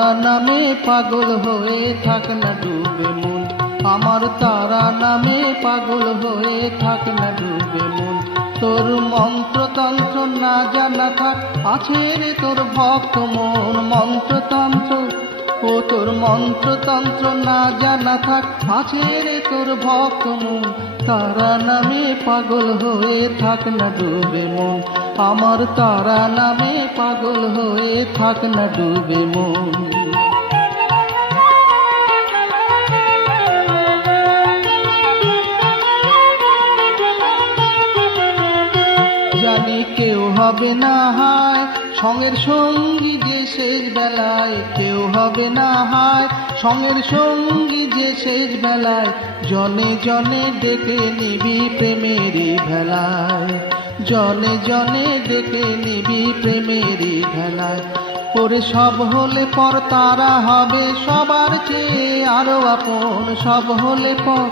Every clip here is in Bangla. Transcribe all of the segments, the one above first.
তারা নামে পাগল হয়ে থাক না ডুবে মন, আমার তারা নামে পাগল হয়ে থাক না ডুবে মন। তোর মন্ত্রতন্ত্র না জানা থাক আছে রে তোর ভক্ত মন, মন্ত্রতন্ত্র ও তোর মন্ত্রতন্ত্র না জানা থাক আছে রে তোর ভক্ত মন। তারা নামে পাগল হয়ে থাক না ডুবে মন, আমার তারা নামে পাগল হয়ে থাক না ডুবে মন। জানি কেউ হবে না হায় সঙ্গের সঙ্গী যে শেষ বেলায়, কেউ হবে না হায় সঙ্গের সঙ্গী যে শেষ বেলায়। জনে জনে ডেকে নিবি প্রেমেরই ভেলায়, জনে জনে ডেকে নিবি প্রেমেরই ভেলায়। ওরে সব হলে পর তারা হবে সবার চেয়ে আরো আপন, সব হলে পর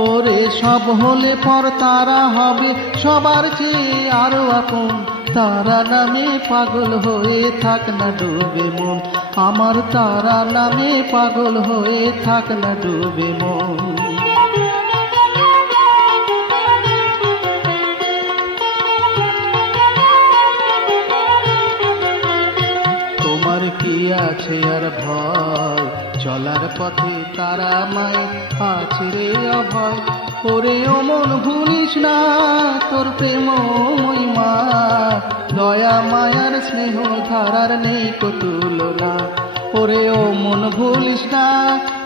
ওরে সব হলে পর তারা হবে সবার চেয়ে আরো আপন। তারা নামে পাগল হয়ে থাক না ডুবে মন, আমার তারা নামে পাগল হয়ে থাক না ডুবে মন। তোমার কি আছে আর ভয়, চলার পথে তারা মায়ের আছে রে অভয়। ওরে ও মন ভুলিস না তোর প্রেম মহিমা, দয়া মায়ার স্নেহ ধারার নেই কো তুলনা। ওরে ও মন ভুলিস না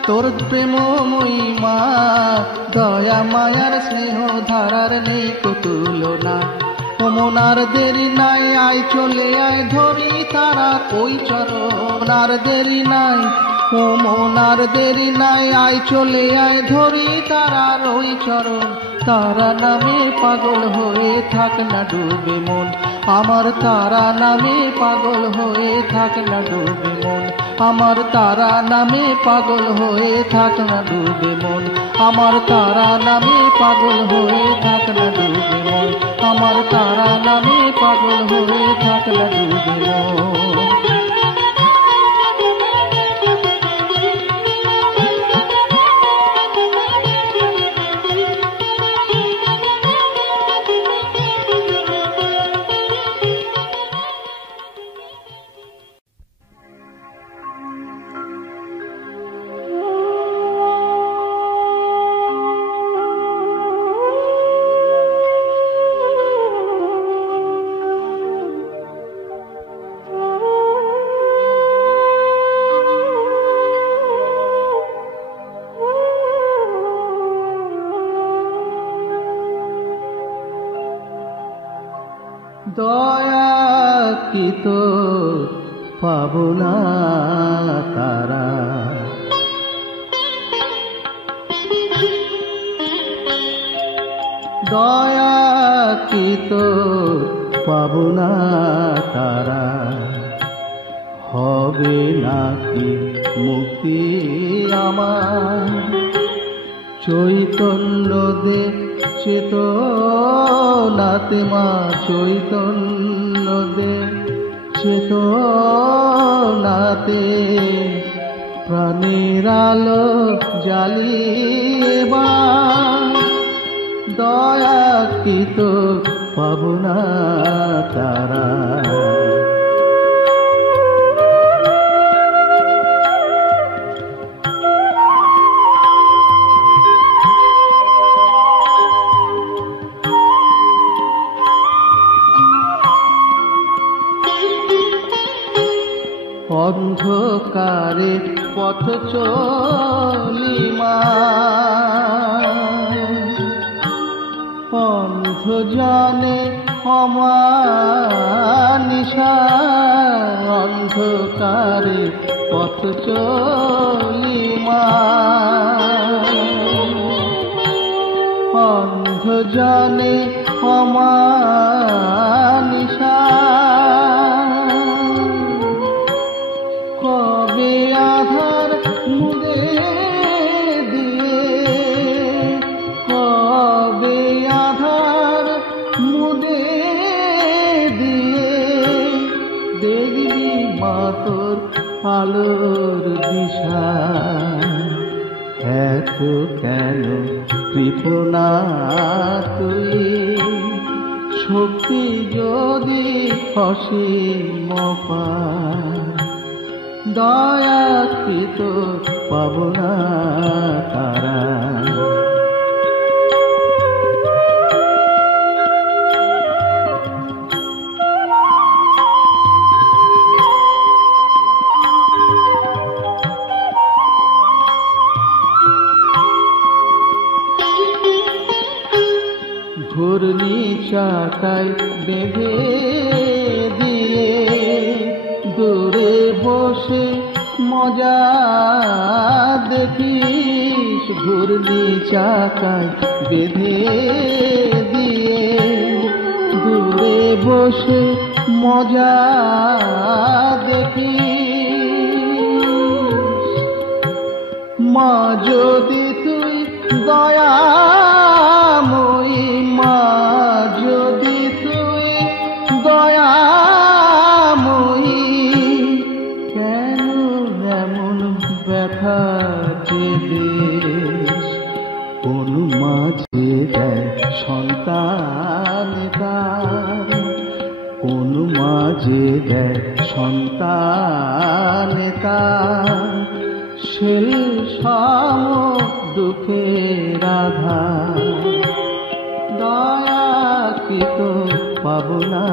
তোর প্রেম মহিমা, দয়া মায়ার স্নেহ ধারার নেই কো তুলনা। ও মন আর দেরি নাই আয় চলে আয় ধরি তারা ওই চরণ, আর দেরি নাই ও মন আর দেরি নাই আয় চলে আয় ধরি তারার ওই চরণ। তারা নামে পাগল হয়ে থাক না ডুবে মন, আমার তারা নামে পাগল হয়ে থাক না ডুবে মন, আমার তারা নামে পাগল হয়ে থাক না ডুবে মন, আমার তারা নামে পাগল হয়ে থাক না ডুবে মন, আমার তারা নামে পাগল হয়ে থাক না ডুবে মন। দয়া কি তো পাবো না তারা, দয়া কি তো পাবো না তারা। হবে নাকি মুক্তি আমার চৈতন্য দে চেতনাতে মা, চৈতন্য দে চেতনাতে প্রাণের আলো জ্বালিয়ে বা। দয়া কি তো পাবো না তারা। অন্ধকারে পথ চলি মা, অন্ধ জানে অমানিশা। অন্ধকারে পথ চলি মা, অন্ধ জানে অমানিশা। কবে আধার মুদে দিয়ে, কবে আধার মুদে দিয়ে দেখবি মা তোর আলো এত কেন কৃপণা তুই, শক্তি যদি অসীম পায়, দয়াকৃত পাবনা তারা। ঘূর্ণি চাকায় বেঁধে দিয়ে দূরে বসে মজা দেখিস, ঘূর্ণি চাকায় বেঁধে দিয়ে দূরে বসে মজা দেখিস। মা যদি তুই দয়াময়ী, মা যদি তুই দয়াময়ী, কেন এমন ব্যথা যে দিস? কোন মাঝে দেয় সন্তান তার, কোন মাঝে দেয় সন্তান তার, সেই সম দুঃখের আধার। দয়াকৃত পাবনা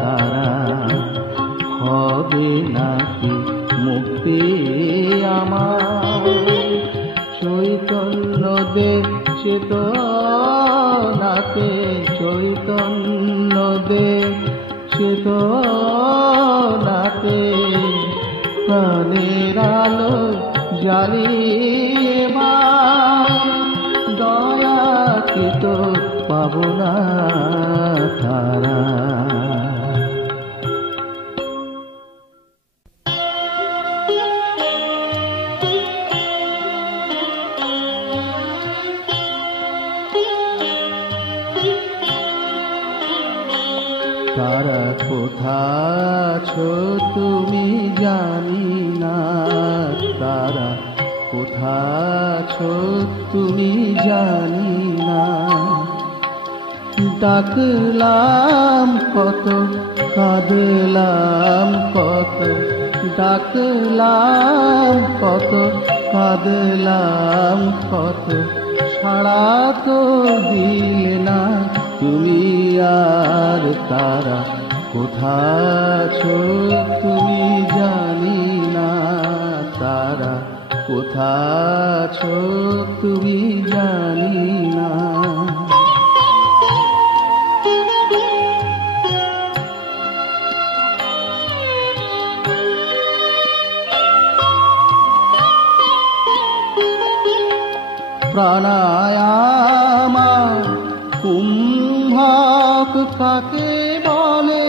তারা, হবে নাকি মুক্তি আমার? চৈতন্য দে চেতনাকে, চৈতন্য দে চেতনাকে, প্রাণের আলো জ্বালিয়ে দয়াকৃত পাবনা তারা। তারা কোথা আছো তুমি জানি না, তারা কোথা আছো তুমি জানি না। ডাকলাম কত, কাঁদলাম কত, ডাকলাম কত, কাঁদলাম কত, সাড়া তো দিলে না তুমি আর। তারা কোথা আছো তুমি জানি না, তারা কোথা আছো তুমি জানি না। প্রাণায়ামা কুম্ভক কাকে বলে?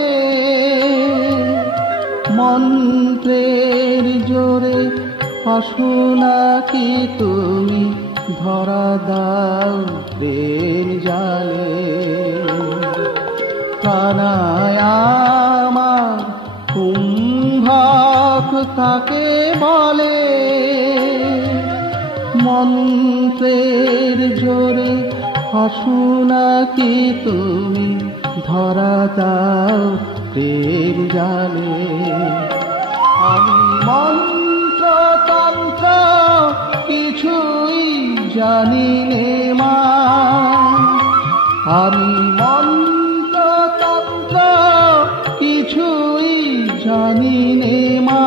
মন্ত্রের জোরে আসো নাকি তুমি, ধরা দাও প্রেম জালে। প্রাণায়ামা কুম্ভক কাকে বলে? মন্ত্রের জোরে আসো নাকি তুমি, ধরা দাও প্রেম জালে। আমি মন্ত্রতন্ত্র কিছুই জানি নে মা, আমি মন্ত্রতন্ত্র কিছুই জানি নে মা।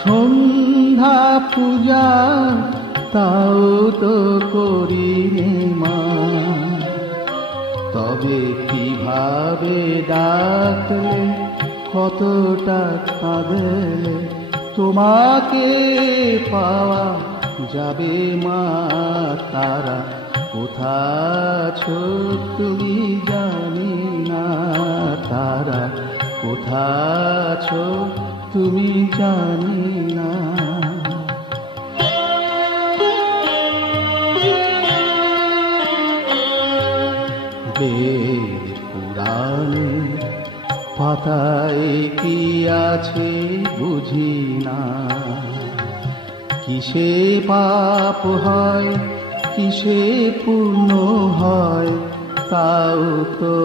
সন্ধ্যা পূজা তাও তো করি নে মা, তবে কিভাবে ডাকলে, কতটা কাঁদলে তোমাকে পাওয়া যাবে মা। তারা কোথা আছো তুমি জানি না, তারা কোথা আছো তুমি জানি না। বেদ পুরাণে পাতায় কি আছে বুঝি না, কিসে পাপ হয় কিসে পুণ্য হয় তাও তো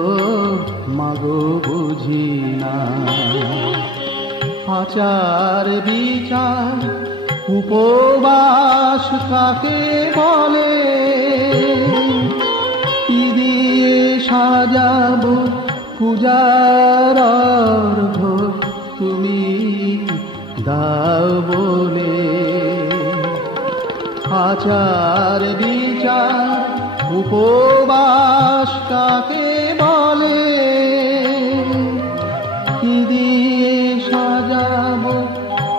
মাগো বুঝি না। আচার বিচার উপবাস কাকে বলে, কি দিয়ে সাজাবো পূজার অর্ঘ তুমি দাও বলে। আচার বিচার উপবাস কাকে বলে, কি দিয়ে সাজাবো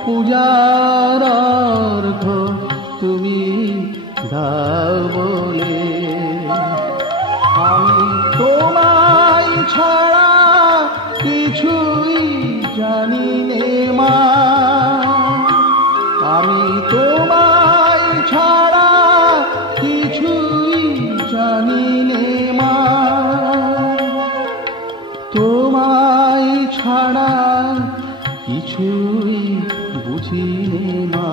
পূজার অর্ঘ তুমি দাও বলে। আমি তোমায় ছাড়া কিছুই জানি নে মা, আমি তোমায় ছাড়া কিছুই জানি নে মা, তোমায় ছাড়া কিছুই বুঝি নে মা।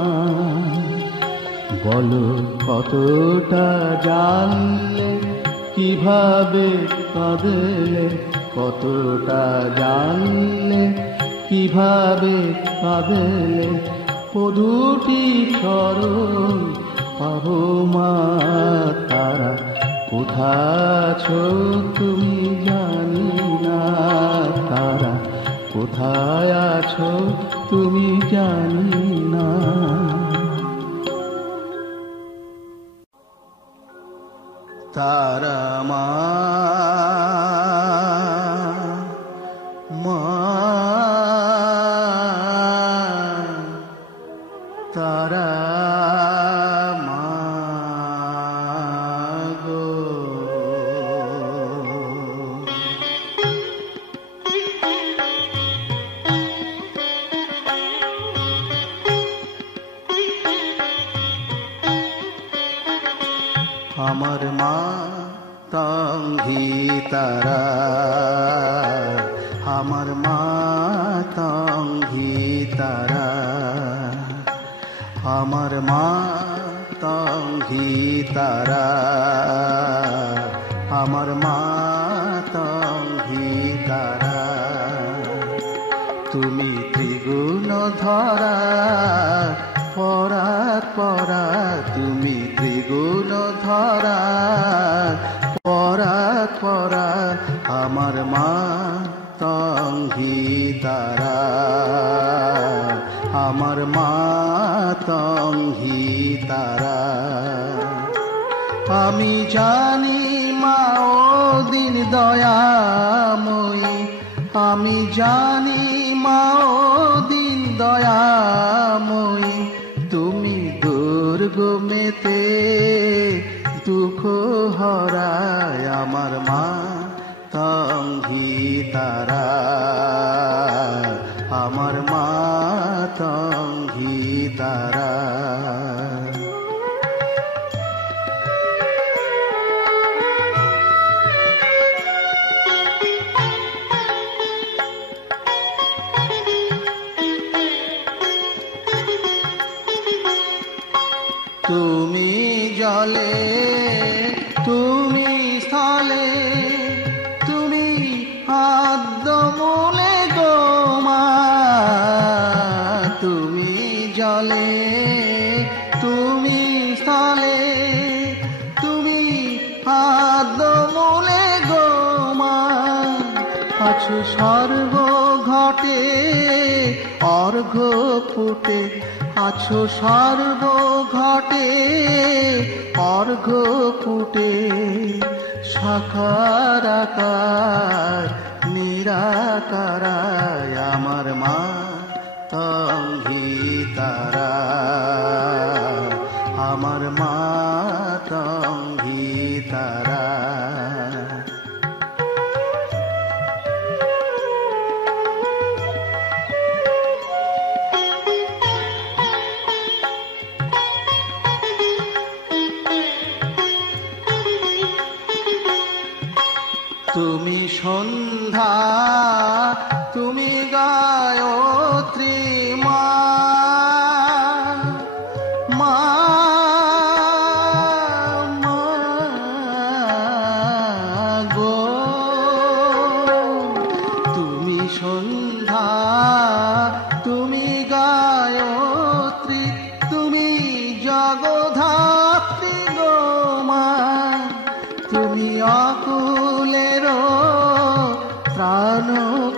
বলো কতটা জানলে কিভাবে কাঁদলে, কতটা জানলে কিভাবে কাঁদলে, ও দুটি চরণ পাবো মা তারা। কোথা আছো তুমি জানি না তারা, কোথায় আছো তুমি জানি না। তারা মা মা তারা মা গো। আমার মা তঙ্গি তারা, আমার মা তঙ্গি তারা, আমার মা তঙ্গি তারা, আমার মা তঙ্গি তারা। তুমি ত্রিগুণ ধরা পরাৎ পরা, তুমি ত্রিগুণ ধরা পরাৎ পরা, আমার মা তঙ্গি তারা, আমার মা তঙ্গি তারা। আমি জানি মা ও দিন দয়াময়ী, আমি জানি মা ও দিন দয়াময়ী, তুমি দুর্গমেতে দুঃখ হরায় আমার মা তঙ্গি তারা, আমার মা তঙ্গি তারা। তুমি জলে তুমি স্থলে তুমি আদ্যমূলে গো মা, তুমি জলে তুমি স্থলে তুমি আদ্যমূলে গো মা। আছো সর্বঘটে অর্ঘ্য ফুটে, আছো সর্বঘটে অর্ঘ্য ফুটে, সাকার আকার নিরাকারায় আমার মা তঙ্গি তারা, আমার মা তঙ্গি তারা। তুমি সন্ধ্যা তুমি গায়ত্রী মা, মা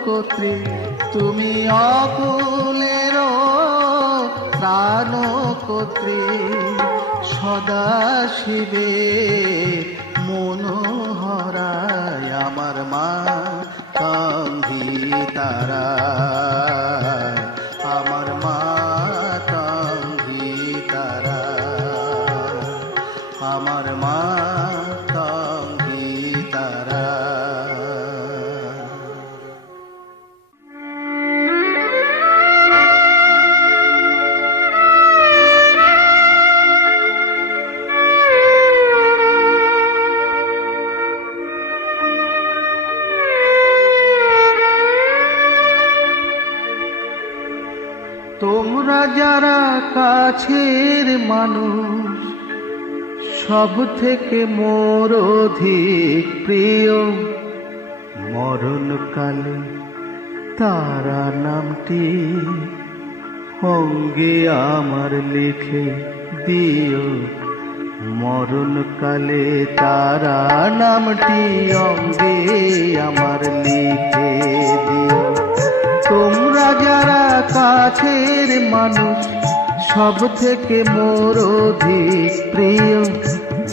কর্ত্রী, তুমি অকুলের প্রাণ কর্ত্রী, সদা শিবে মনোহরায় আমার মা কাঙ্গি তারা, আমার মা কাঙ্গি তারা, আমার মা কাঙ্গি তারা। তোমরা যারা কাছের মানুষ, সব থেকে মোর অধিক প্রিয়, মরণকালে তারা নামটি অঙ্গে আমার লিখে দিও, মরণকালে তারা নামটি অঙ্গে আমার লিখে দিও। তোমরা যারা কাছের মানুষ, সব থেকে মোর অধিক প্রিয়,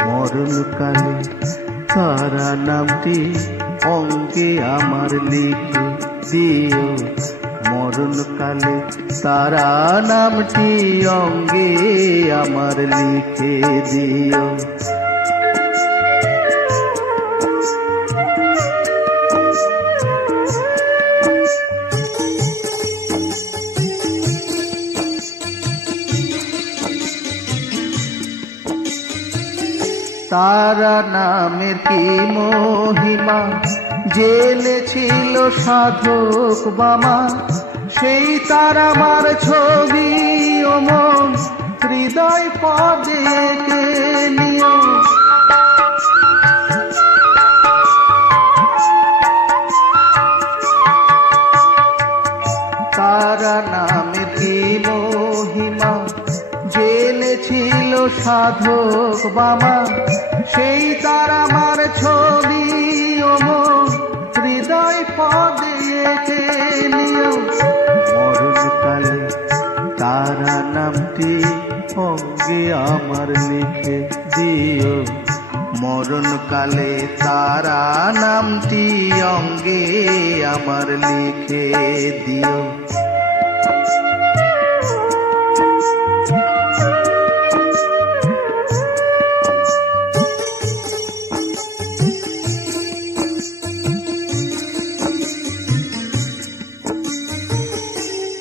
মরণকালে তারা নামটি অঙ্গে আমার লিখে দিও, মরণকালে তারা নামটি অঙ্গে আমার লিখে দিও। তারা নামের কি মহিমা জেনেছিল সাধক বামা, সেই তারা আমার ছবি ও মন হৃদয় পদে এঁকে নিও। তারা নামের কি মহিমা জেনেছিল সাধক বামা, সেই তার আমার ছবি ও মন হৃদয় পদে এঁকে নিও। মরণকালে তারা নামটি অঙ্গে আমার লিখে দিও, মরণকালে তারা নামটি অঙ্গে আমার লিখে দিও।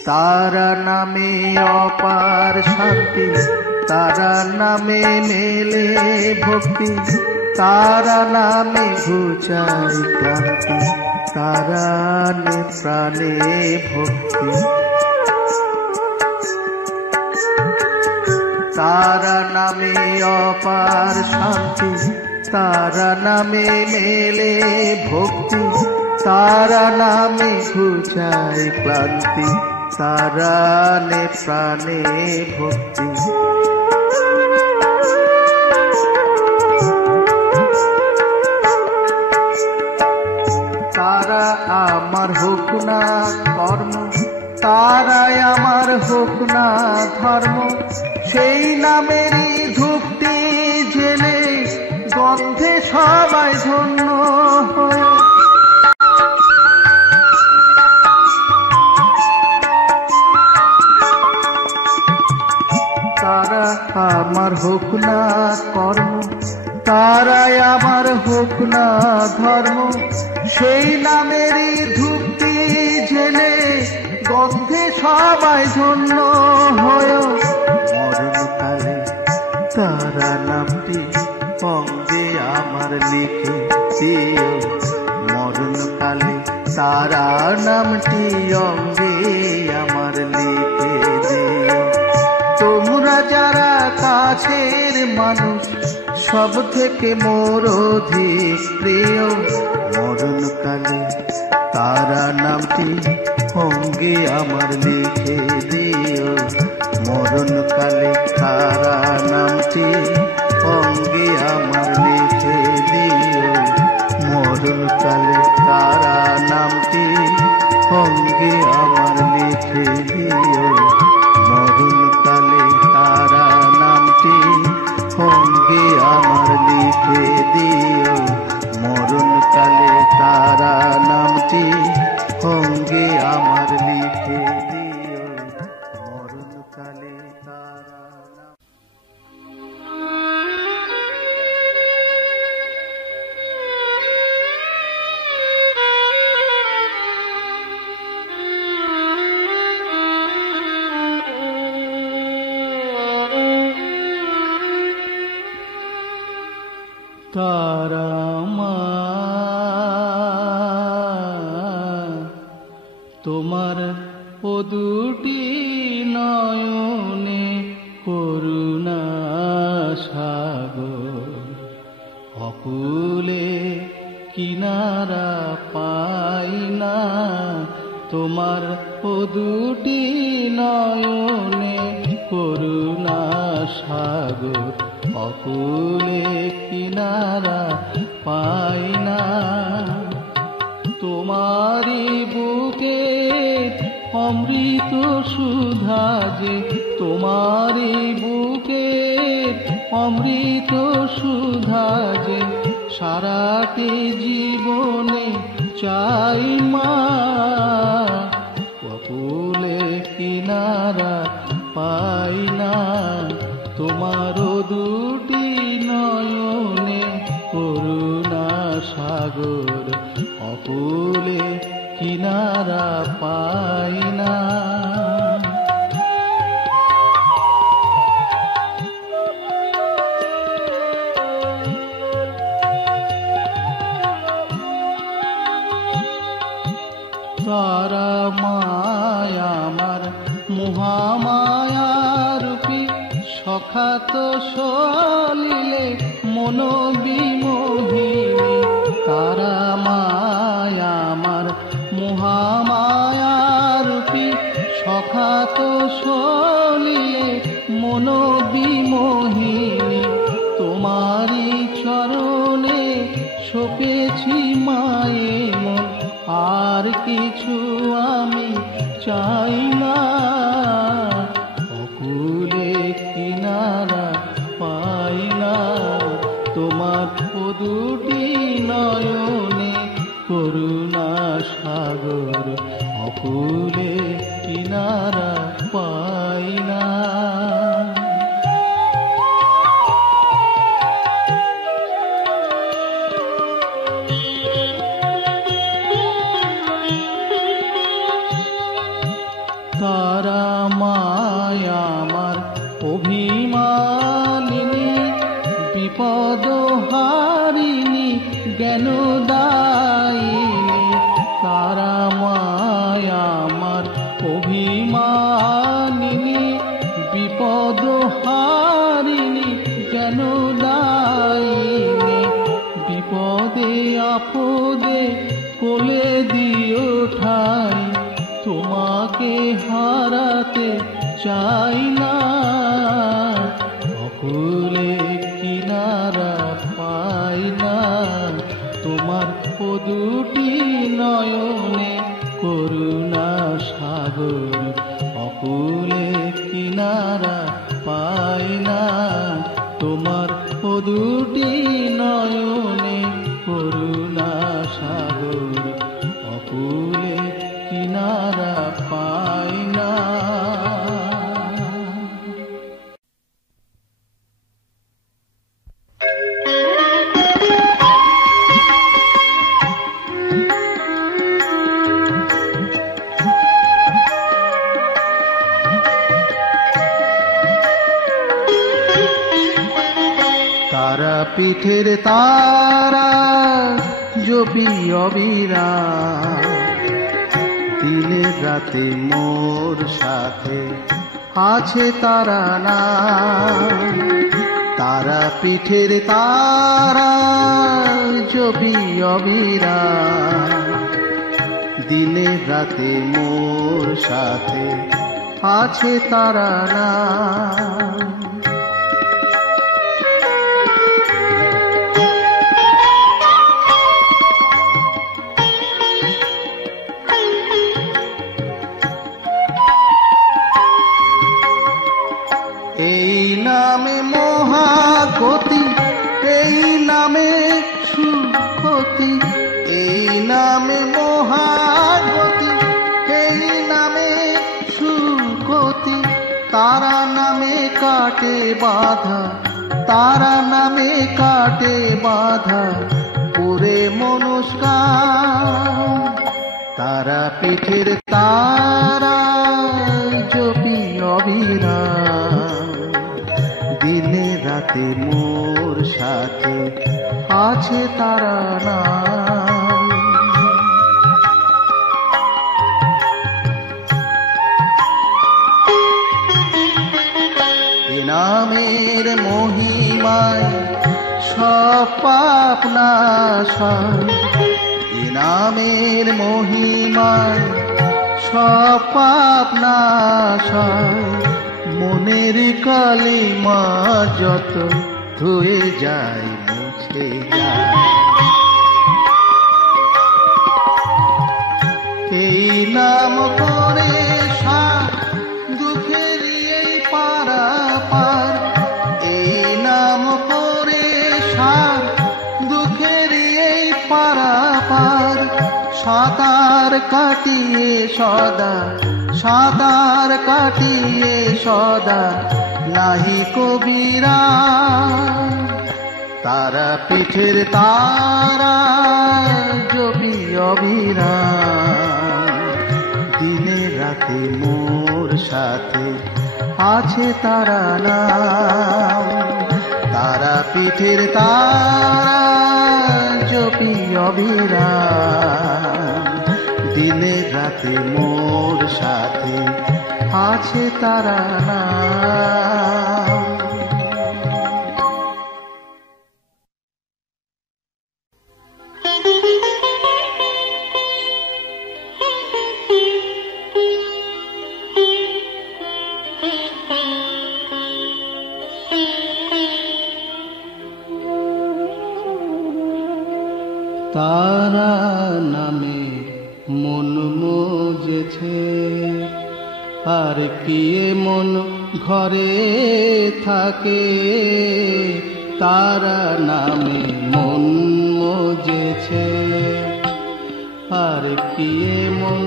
তারা নামে অপার শান্তি, তারা নামে মেলে ভক্তি, তারা নামে ঘুচাই ক্লান্তি, তারা নে প্রাণে ভক্তি। তারা নামে অপার শান্তি, তারা নামে মেলে ভক্তি, তারা নামে ঘুচাই ক্লান্তি, তারা নে প্রাণে ভক্তি। তারা আমার হোক না কর্ম, তারাই আমার হোক না ধর্ম, সেই নামেরই ধূপটি জেলে গন্ধে সবাই ধন্য হয়। তারা আমার হোক না কর্ম, তারাই আমার হোক না ধর্ম, সেই নামেরই ধূপটি জেলে গন্ধে সবাই ধন্য হয়। মরণকালে তারা নামটি অঙ্গে আমার লিখে দিও, মরণকালে তারা নামটি অঙ্গে আমার লিখে দিও। তোমরা যারা কাছের মানুষ, সব থেকে মোর অধিক প্রিয়, মরণকালে তারা নামটি অঙ্গে আমার লিখে দিও, মরণকালে তারা নামটি অঙ্গে আমার লিখে দিও, মরণকালে তারা নামটি সঙ্গে আমার লিখে দিও মরণকালে তারা নামটি, সঙ্গে আমার লিখে দিও মরণকালে তারা নামটি, সঙ্গে আমার লিখে দিও মরণকালে তারা নাম। তারা মা তোমার ও দুটি নয়নে করুণা সাগর, অকুলে কিনারা পাই না, তোমার ও দুটি নয়নে করুণা সাগর, অকুলে কিনারা পাই না। তোমারি বুকে অমৃত সুধা যে, তোমারি বুকে অমৃত সুধা যে, সারাটি জীবনে চাই মা, অকুলে কিনারা পাই না, তোমারও দুটি নয়নে করুণা সাগর, অকুলে কিনারা পাই না। তারা মায়া আমার মহামায়া রূপী সখাত সলিলে মনোবিমোহিনী, তারা মায়া আমার মহামায়া রূপী সখাত সলিলে মনোবিমোহিনী, তোমারি চরণে সপেছি মায়ে মন, আর কিছু আমি চাই না, অকুলে কিনারা পাই না, তোমার ও দুটি নয়নে করুণা সাগর, অকুলে কিনারা পাই না। তারা মায়া আমার অভিমানিনী, বিপদ হারিণী জ্ঞানদায়িনী, তারা মায়া আমার অভিমানিনী, বিপদ হারিণী জ্ঞানদায়িনী, বিপদে আপদে কোলে দিও ঠাই, তোমাকে হারাতে চাই না, অকুলে কিনারা পাই না, তোমার ও দুটি নয়নে করুণা সাগর, অকুলে কিনারা পাই না, তোমার ও দুটি নয়নে করুণা সাগর, অকুলে কিনারা পাই না। তারা পিঠের তারা জপি অবিরাম, দিনে রাতে মোর সাথে আছে তারা না, তারা পিঠের তারা জপি অবিরাম, দিনে রাতে মোর সাথে আছে তারা না। নামে মহাগতি, এই নামে সুগতি, এই নামে মহাগতি, এই নামে সুগতি। তারা নামে কাটে বাধা, তারা নামে কাটে বাধা, পুরে মনস্কার। তারা পীঠের তারা জপি অবিরাম, দিনে রাতে মোর সাথে আছে তারা নাম। এ নামের মহিমায় সব পাপ নাশ হয়, এ নামের মহিমায় সব পাপ নাশ হয়। মনের কালিমা যত ধুয়ে যায় মুছে যায়, এই নাম করে সার দুঃখের এই পারাপার, এই নাম করে সার দুঃখের এই পারাপার। সাঁতার কাটিয়ে সদা, সাঁতার কাটিয়ে সদা নাহি কবিরা। তারা পীঠের তারা জপি অবিরাম, দিনে রাতে মোর সাথে আছে তারা নাম। তারা পীঠের তারা জপি অবিরাম, দিনে রাতে মোর সাথে আছে তারা নাম। তারা নামে মন মজেছে, আর কি মন ঘরে থাকে। তারা নামে মন মজেছে, আর কি মন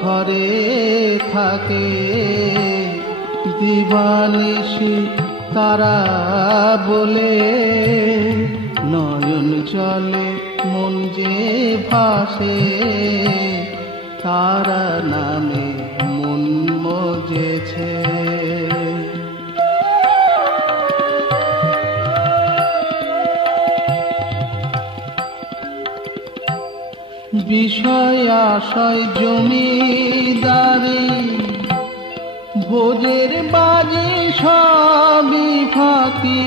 ঘরে থাকে। দিবানিশি তারা বলে নয়ন জলে মন যে ভাসে। তারা নামে মন মজেছে। বিষয় আশয় জমিদারি, ভোজের বাজি সবই ফাঁকি।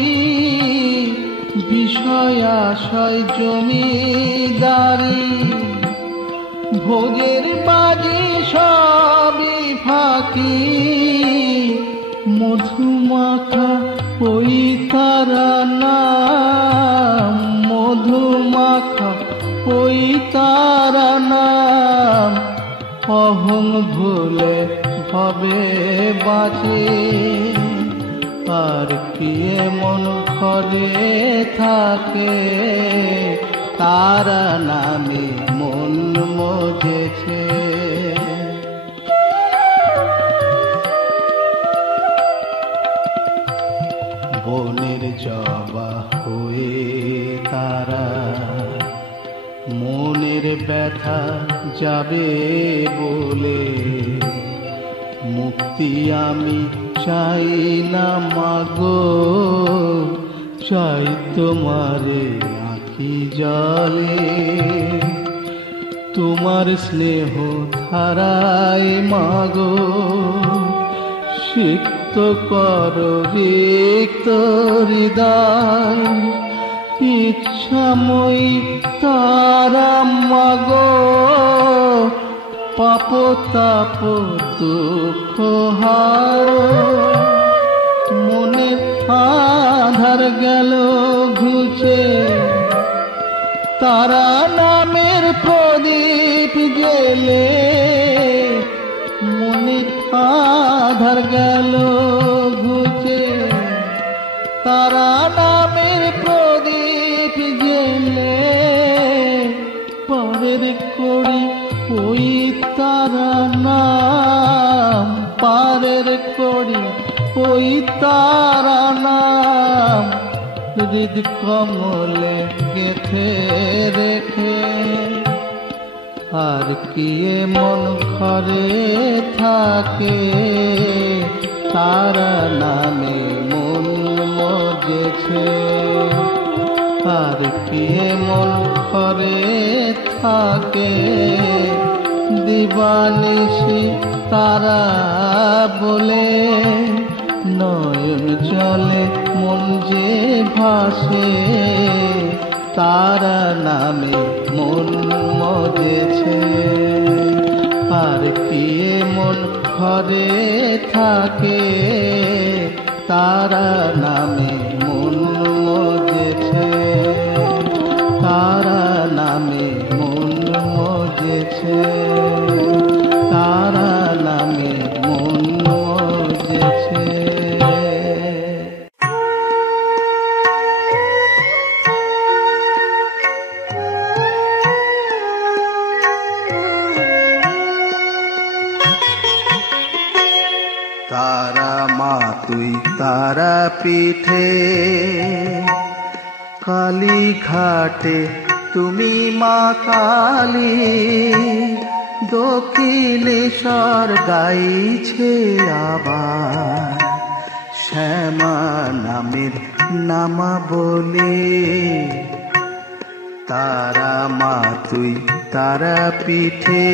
বিষয় আশয় জমিদারি, ভোজের বাজি সবই ফাঁকি। মধুমাখা ওই তারা নাম, মধুমাখা ওই তারা নাম। অহং ভুলে ভবে বাঁচে, আর কি মন ঘরে থাকে। তারা নামে মন মজেছে। বনের জবা হয়ে তারা মনের ব্যথা যাবে বলে। মুক্তি আমি চাই না মাগো, চাই তোমারে আঁখি জলে। তোমার স্নেহ ধারায় মাগো, সিক্ত কর রিক্ত হৃদয়। ইচ্ছাময়ী তারা মাগো, পাপ তাপ দুঃখ হারো। মনে আধার গেল ঘুচে, তারা নামের প্রদীপ জেলে। মনে আধার গেল ঘুচে, তারা নামের প্রদীপ জেলে পরের করি ওই তারা নাম, পারের করি ওই তারা নাম, হৃদ কমলে গেথে রেখে। আর কি মন ঘরে থাকে তারা নামে মন মজেছে। আর কি মন ঘরে থাকে দিবানিশি তারা বলে, নয়ন জলে মন যে ভাসে তারা নামে মন মজেছে। আর কি মন ঘরে থাকে তারা নামে মন মজেছে, তারা নামে মন মজেছে, তারা নামে মন মজেছে। তারা মা তুই তারা পিঠে, কালী ঘাটে তুমি মা কালী, দক্ষিণেশ্বর গাইছে আবার শ্যামা নামের নামা বলে। তারা মা তুই তারা পিঠে,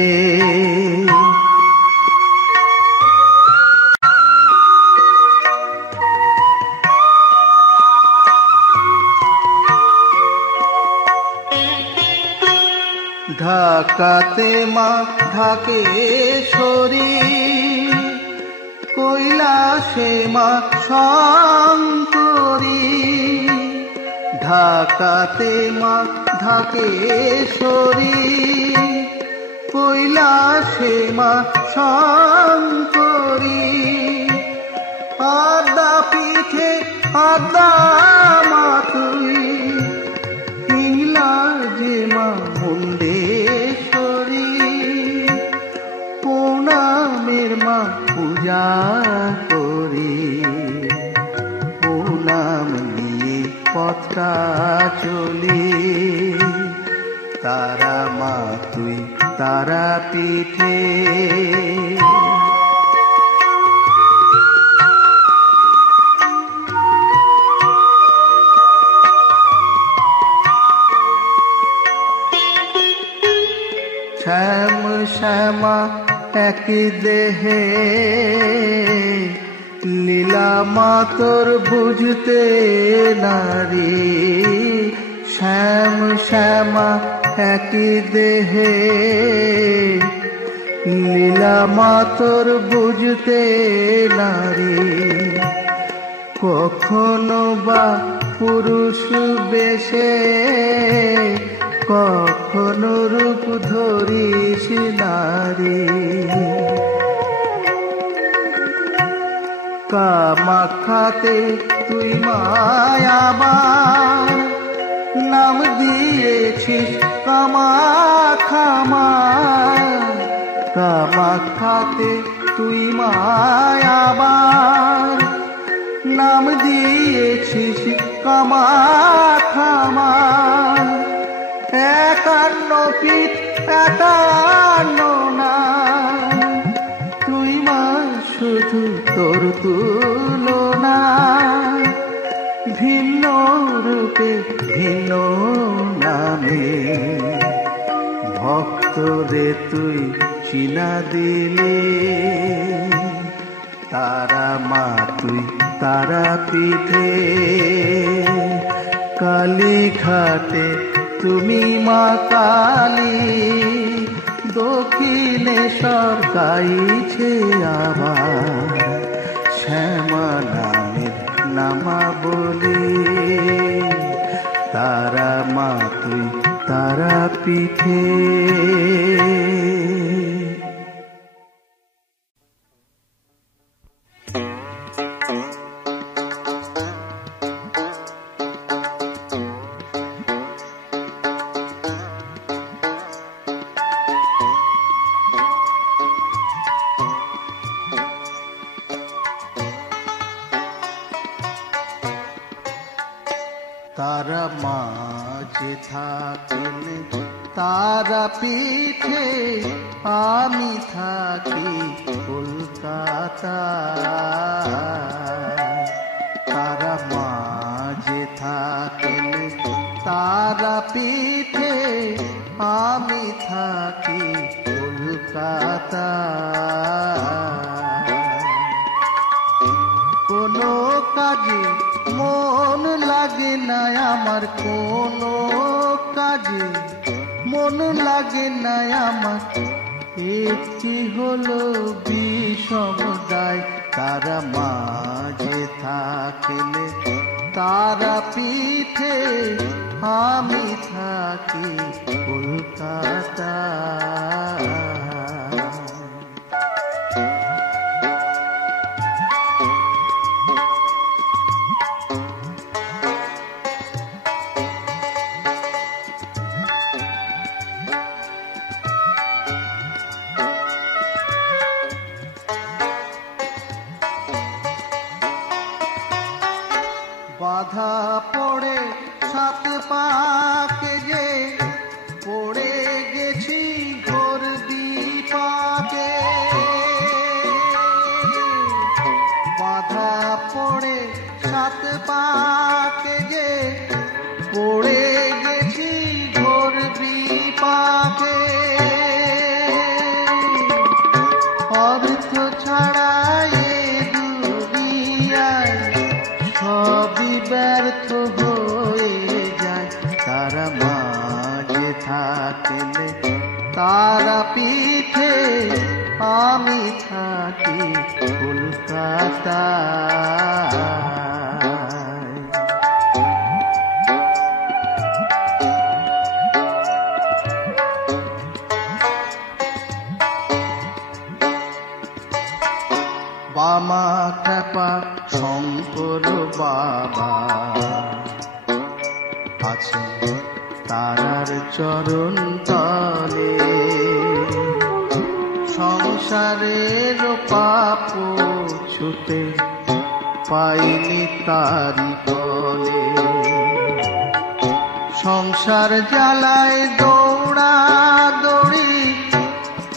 ঢাকাতে মা ঢাকেশ্বরী, কৈলাসে মা শঙ্করী। ঢাকাতে মা ঢাকেশ্বরী, কৈলাসে মা শঙ্করী। আদা পিঠে আদা মা তুই, হিংলাজে মা মুন্ডেশ্বরী। প্রণামের মা পূজা করি, প্রণাম নিয়ে পথটা চলি। তারা মা তুই তারা পিঠে, শ্যাম শ্যামা এক দেহে, লীলা মা তোর বুঝতে নারী। শ্যাম শ্যামা এক দেহে, লীলা মা তোর বুঝতে নারী। কখনো বা পুরুষ বেশে, কখনো রূপ ধরিস নারী। কামাখ্যাতে তুই মায়াবার, নাম দিয়েছিস কামাখ্যা মা। কামাখ্যাতে তুই মায়াবার, নাম দিয়েছিস কামাখ্যা মা। 51 পিঠ 51 না, তুই মা শুধু তোর তুলনা। ভিন্ন রূপে ভিন্ন নামে, ভক্ত রে তুই চিনা দিলে। তারা মা তুই তারা পিঠে, কালী ঘাটে তুমি মা কালী। দক্ষিণেশ্বর গাইছে আবার শ্যামা নামের নামা বলে। তারা মা তুই তারা পিঠে। তারা মাঝে থাকেন তারা পিঠে, আমি থাকি কলকাতায়। তারা মাঝে থাকেন তারা পিঠে, আমি থাকি কলকাতায়। কোনো কাজে মন লাগে না আমার, কোনো কাজে মন লাগে না আমার, একটি হলো বিষম দায়। তারা মাঝে থাকেন তারা পিঠে, আমি থাকি কলকাতায়। বাধা পড়ে সাত পাকে যে পড়ে গেছি ঘোর বিপাকে। বাধা পড়ে সাত পাকে যে পড়ে গেছি ঘোর বিপাকে। অর্থ ছাড়া এ দুনিয়ায় সবই ব্যর্থ হয়ে যায়। তারা মাঝে থাকেন তারা পিঠে, আমি থাকি কলকাতায়। বামা খেপা শঙ্কর বাবা আছে তারার চরণ তলে। সংসারের পাপ ছুতে পাইনি তারি তলে। সংসার জ্বালায় দৌড়া দৌড়ি,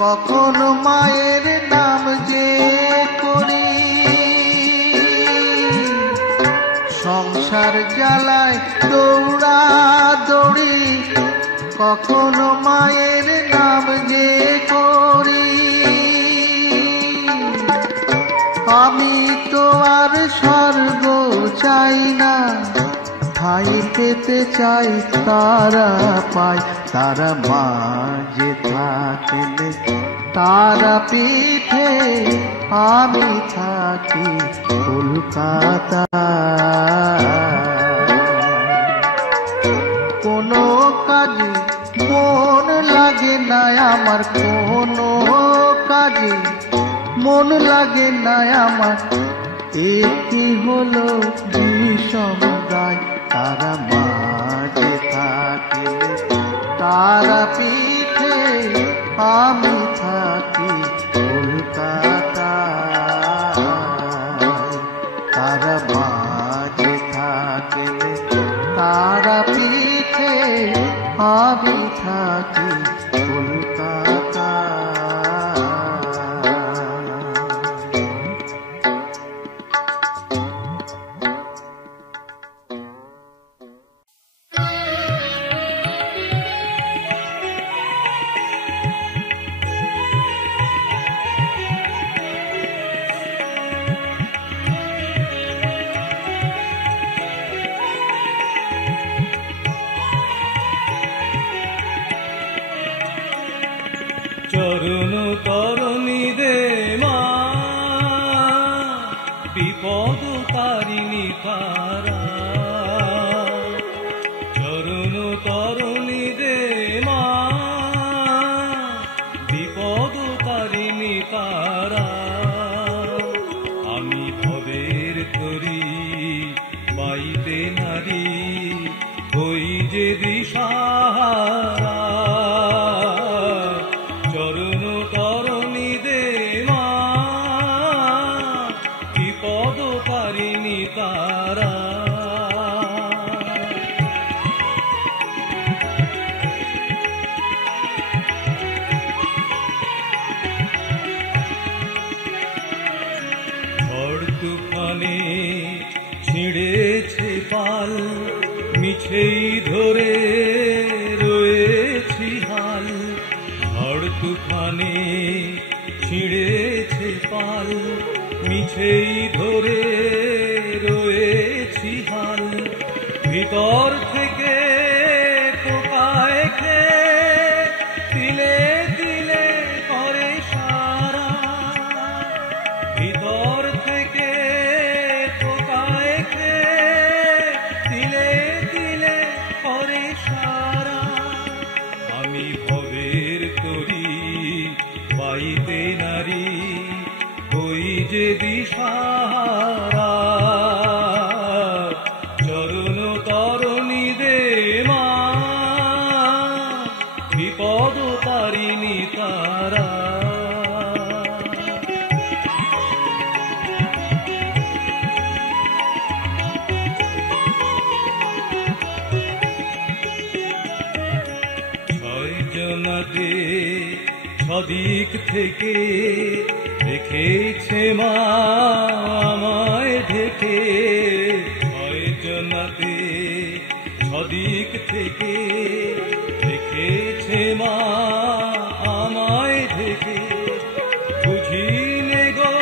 কখনো মায়ের নাম যে করি। সংসার জ্বালায় দৌড়া দৌড়ি, কখনো মায়ের নাম যে করি। আমি তো আর স্বর্গ চাই না, ঠাই পেতে চাই তারা পাই। তারা মাঝে থাকেন তারা পিঠে, আমি থাকি কলকাতায়। কোনো কাজে মন লাগে না আমার, কোনো কাজে মন লাগে না আমার, একটি হলো বিষম দায়। তারা মাঝে থাকেন তারা পিঠে, আমি থাকি কলকাতায়। তারা মাঝে থাকেন তারা পিঠে, আমি থাকি কলকাতায়। চরণ তরণী দে মা, বিপদ তারিণী তারা। চরণ তরণী দে মা, বিপদ তারিণী তারা। আমি ভবের তরি বাইতে নারী, হই যে দিশাহারা। চরণ তরণী দে মা, বিপদ তারিণী তারা। পাল, মিছেই ধরে রয়েছি হাল। ঝড় তুফানে ছিঁড়েছে পাল, মিছেই ধরে রয়েছি হাল। ভিতর থেকে পোকায় খেয়ে তিলে তিলে করে সারা। ভিতর থেকে পোকায় খেয়ে তিলে তিলে করে সারা। আমি ভবের তরি বাইতে নারী, ওই যে দিশাহারা। চরণ তরণী দে মা, বিপদ তারিণী তারা। ছয় জনাতে ছদিক থেকে রেখেছে মা আমায় ঢেকে। ছয় জনাতে ছদিক থেকে রেখেছে মা আমায় ঢেকে। বুঝিনে গো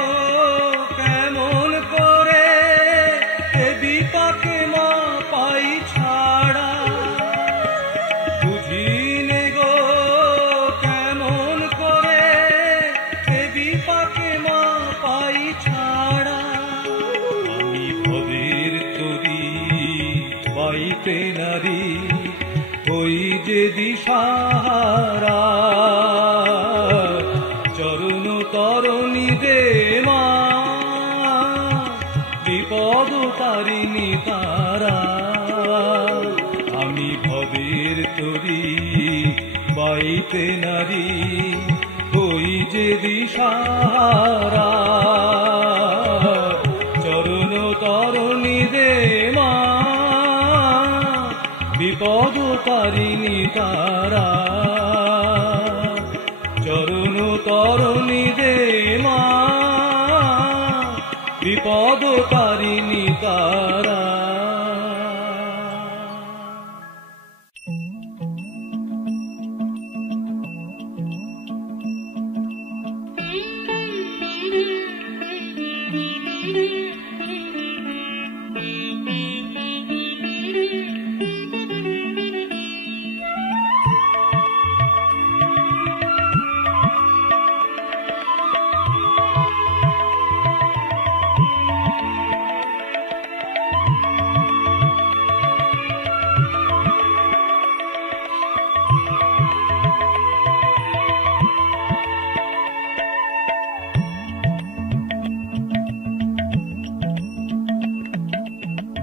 কেমন করে এ বিপাকে মা পাই ছাড়া। বুঝিনে গো কেমন করে এ বিপাকে মা পাই ছাড়া। আমি ভবের তরি বাইতে নারী, ওই যে দিশাহারা। চরণ তরণী দে মা, বিপদ তারিণী তারা। আমি ভবের তরি বাইতে নারী, ওই যে দিশাহারা। চরণ তরণী দে মা, বিপদ তারিণী তারা। চরণ তরণী দে মা, বিপদ তারিণী তারা।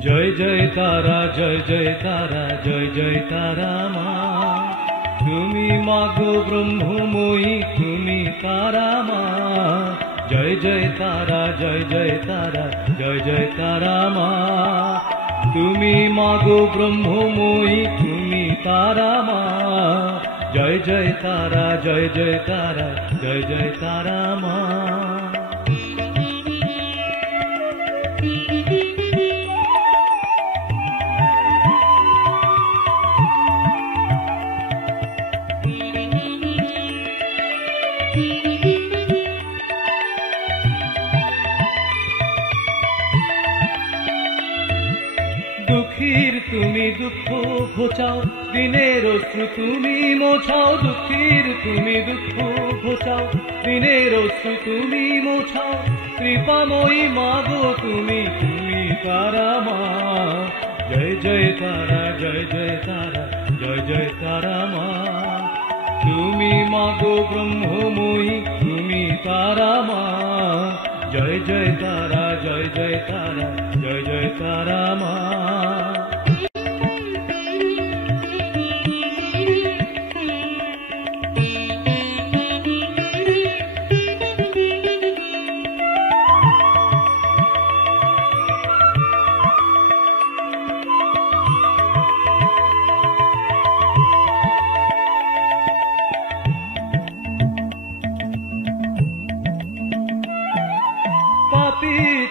জয় জয় তারা, জয় জয় তারা, জয় জয় তারা মা। তুমি মাগো ব্রহ্মময়ী, তুমি তারা মা। জয় জয় তারা, জয় জয় তারা, জয় জয় তারা মা। তুমি মাগো ব্রহ্মময়ী, তুমি তারা মা। জয় জয় তারা, জয় জয় তারা, জয় জয় তারা মা। দুঃখীর তুমি দুঃখ ঘোচাও, দিনের অশ্রু তুমি মোছাও। দুঃখীর তুমি দুঃখ ঘোচাও, দিনের অশ্রু তুমি মোছাও। কৃপাময়ী মাগো তুমি, তুমি তারা মা। জয় জয় তারা, জয় জয় তারা, জয় জয় তারা মা। তুমি মাগো ব্রহ্মময়ী, তুমি তারা মা। জয় জয় তারা, জয় জয় তারা, জয় জয় তারা মা।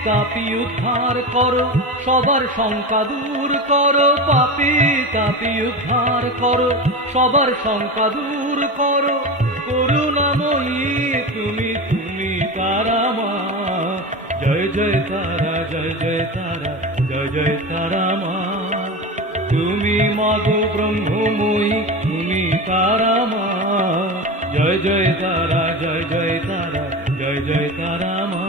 তাপি উদ্ধার করো, সবার শঙ্কা দূর করো, পাপী তাপী উদ্ধার করো, সবার শঙ্কা দূর করো, করুণাময়ী তুমি তুমি তারা মা। জয় জয় তারা, জয় জয় তারা, জয় জয় তারা মা। তুমি মাগো ব্রহ্মময়ী, তুমি তারা মা। জয় জয় তারা, জয় জয় তারা, জয় জয় তারা মা।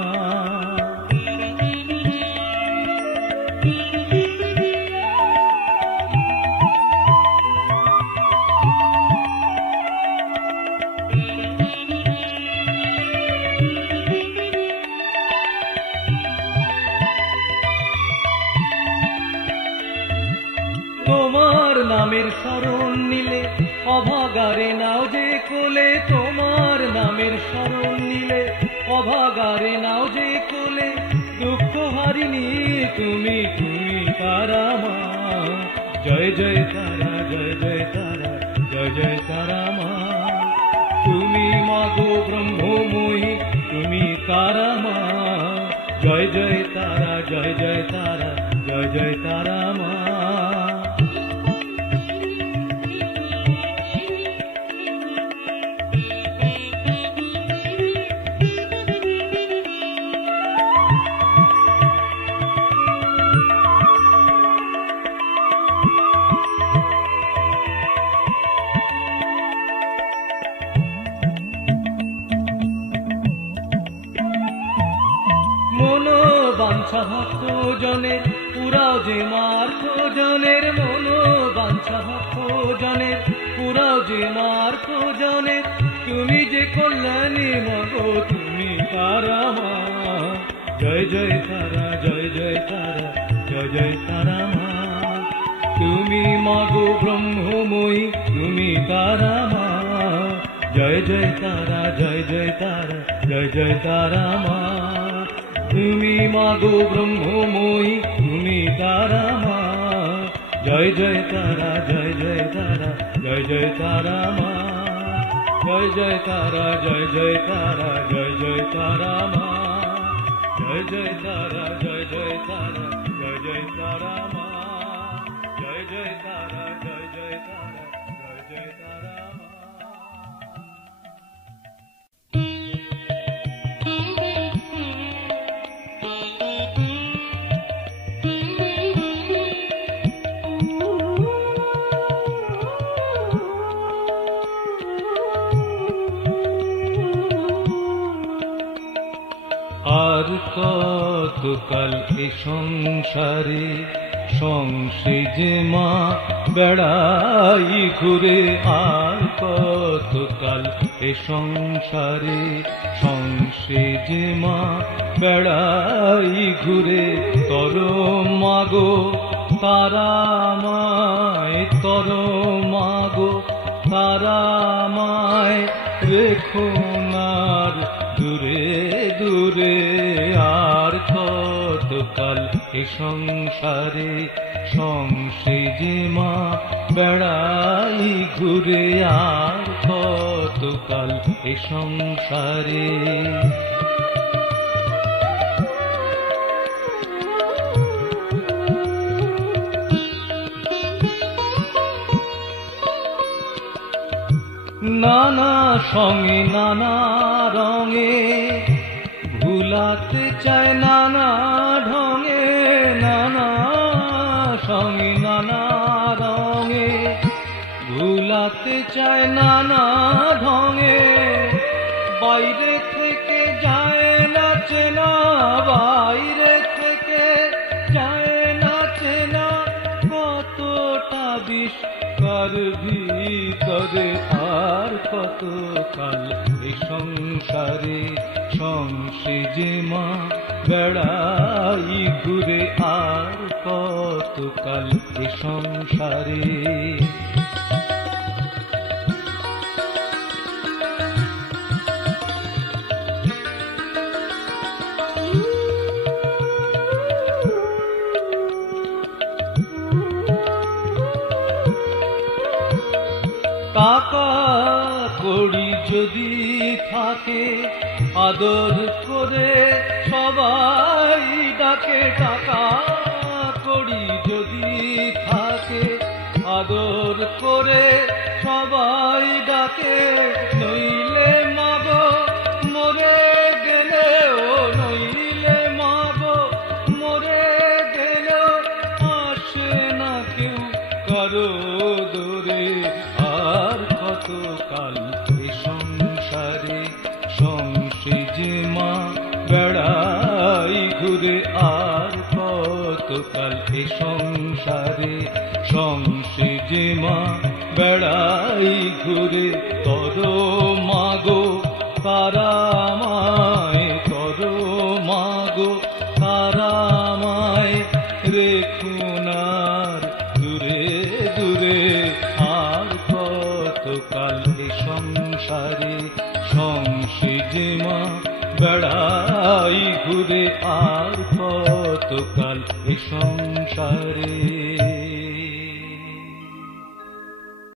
তোমার নামের শরণ নিলে অভাগারে নাও যে কোলে, তোমার নামের শরণ নিলে অভাগারে নাও যে কোলে, দুঃখ হারিনি তুমি তুমি তারা মা। জয় জয় তারা, জয় জয় তারা, জয় জয় তারা মা। তুমি মাগো ব্রহ্মময়ী, তুমি তারা মা। জয় জয় তারা, জয় জয় তারা, জয় জয় তারা মা। বাঞ্ছা ভক্ত জনের পুরাও যে মার্গ জনের, মনো বাঞ্ছা ভক্ত জনের পুরাও যে মার্গ জনের, তুমি যে কল্যাণী মাগো তুমি তারা মা। জয় জয় তারা, জয় জয় তারা, জয় জয় তারা মা। তুমি মাগো ব্রহ্মময়ী, তুমি তারা মা। জয় জয় তারা, জয় জয় তারা, জয় জয় তারা মা। তুমি মাগো ব্রহ্মময়ী, তুমি তারা মা। জয় জয় তারা, জয় জয় তারা, জয় জয় তারা মা। জয় জয় তারা, জয় জয় তারা, জয় জয় তারা মা। জয় জয় তারা, জয় জয় তারা, জয় জয় তারা মা। জয় জয় তারা, জয় জয় তারা, জয় জয় তারা মা। আর কতকাল এ সংসারে সংসেজে মা বেড়াই ঘুরে, আর কতকাল এ সংসারে সংসেজে মা বেড়াই ঘুরে। তর মাগো তারা মায়, তর মাগো তারা মায়, রেখো নার দূরে দূরে। আর কতকাল এ সংসারে সংসেজে মা বেড়াই ঘুরে, আর কতকাল এ সংসারে। নানা সঙ্গে নানা রঙে ভুলাতে চায় নানা ঢঙে, নানা সঙ্গে নানা রঙে ভুলাতে চায় নানা ঢঙে। বাইরে থেকে যায় নাচে না, বাইরে থেকে যায় নাচে না, কতটা বিষ কার ভিতরে। আর কতকাল এ সংসারে সংসেজে মা বেড়াই ঘুরে, আর কতকাল এ সংসারে। টাকা কড়ি যদি থাকে আদর করে সবাই ডাকে, টাকা করি যদি থাকে, আদর করে সবাই ডাকে, নইলে মাগো মরে গেলে, ও নইলে মাগো মরে গেলে আসে না কেউ কারো দূরে। আর কতকাল এ সংসারে সংসেজে মা বেড়াই ঘুরে, আর কতকাল এ সংসারে সংসেজে মা বেড়াই ঘুরে। তর মাগো তারামায়, তর মাগো তারামায় রেখুনার দূরে দূরে। আর কতকাল এ সংসারে সংসেজে মা বেড়াই ঘুরে, আর কতকাল এ সংসারে।